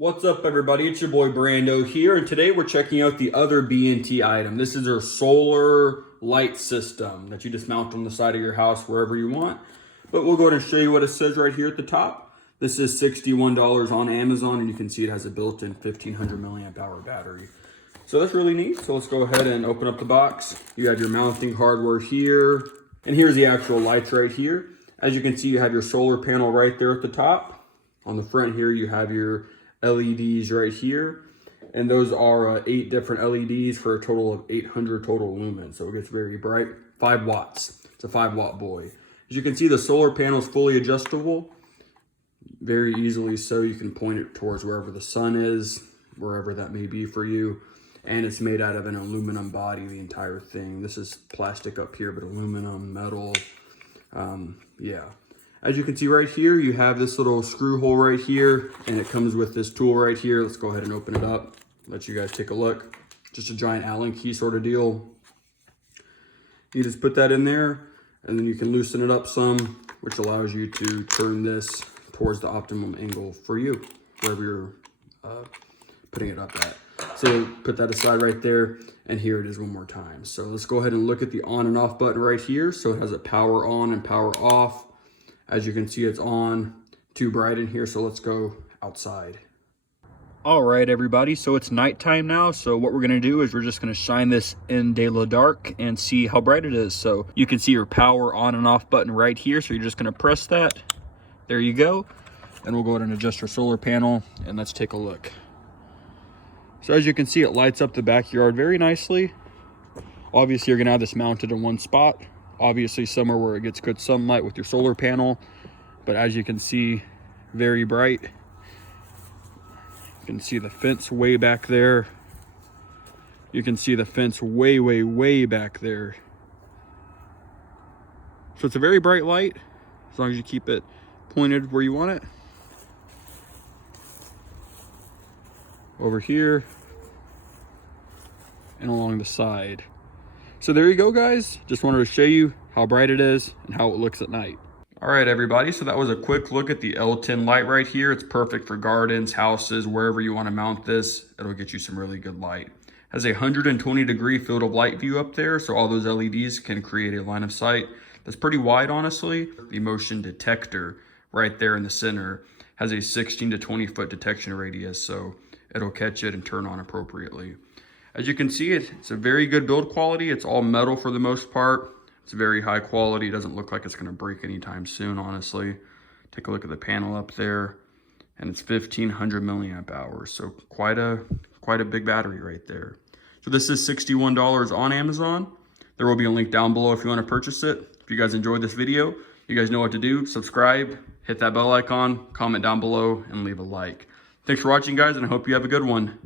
What's up, everybody? It's your boy Brando here, and today we're checking out the other BNT item. This is our solar light system that you just mount on the side of your house wherever you want. But we'll go ahead and show you what it says right here at the top. This is $61 on Amazon, and you can see it has a built-in 1500 milliamp hour battery. So that's really neat. So let's go ahead and open up the box. You have your mounting hardware here, and here's the actual lights right here. As you can see, you have your solar panel right there at the top. On the front here, you have your LEDs right here, and those are 8 different LEDs for a total of 800 total lumens, so it gets very bright. 5 watts. It's a 5-watt boy. As you can see, the solar panel is fully adjustable, very easily, so you can point it towards wherever the sun is, wherever that may be for you. And it's made out of an aluminum body, the entire thing. This is plastic up here, but aluminum, metal, yeah. As you can see right here, you have this little screw hole right here, and it comes with this tool right here. Let's go ahead and open it up, let you guys take a look. Just a giant Allen key sort of deal. You just put that in there, and then you can loosen it up some, which allows you to turn this towards the optimum angle for you, wherever you're putting it up at. So put that aside right there, and here it is one more time. So let's go ahead and look at the on and off button right here. So it has a power on and power off. As you can see, it's on. Too bright in here, so let's go outside. All right, everybody, so it's nighttime now. So what we're gonna do is we're just gonna shine this in daylight dark and see how bright it is. So you can see your power on and off button right here. So you're just gonna press that. There you go. And we'll go ahead and adjust our solar panel, and let's take a look. So as you can see, it lights up the backyard very nicely. Obviously, you're gonna have this mounted in one spot. Obviously somewhere where it gets good sunlight with your solar panel, but as you can see, very bright. You can see the fence way back there. You can see the fence way back there. So it's a very bright light, as long as you keep it pointed where you want it. Over here and along the side. So there you go, guys. Just wanted to show you how bright it is and how it looks at night. All right, everybody. So that was a quick look at the L10 light right here. It's perfect for gardens, houses, wherever you want to mount this. It'll get you some really good light. Has a 120-degree field of light view up there, so all those LEDs can create a line of sight that's pretty wide, honestly. The motion detector right there in the center has a 16 to 20 foot detection radius, so it'll catch it and turn on appropriately. As you can see, it's a very good build quality. It's all metal for the most part. It's very high quality. It doesn't look like it's gonna break anytime soon, honestly. Take a look at the panel up there, and it's 1500 milliamp hours. So quite a big battery right there. So this is $61 on Amazon. There will be a link down below if you wanna purchase it. If you guys enjoyed this video, you guys know what to do. Subscribe, hit that bell icon, comment down below, and leave a like. Thanks for watching, guys, and I hope you have a good one.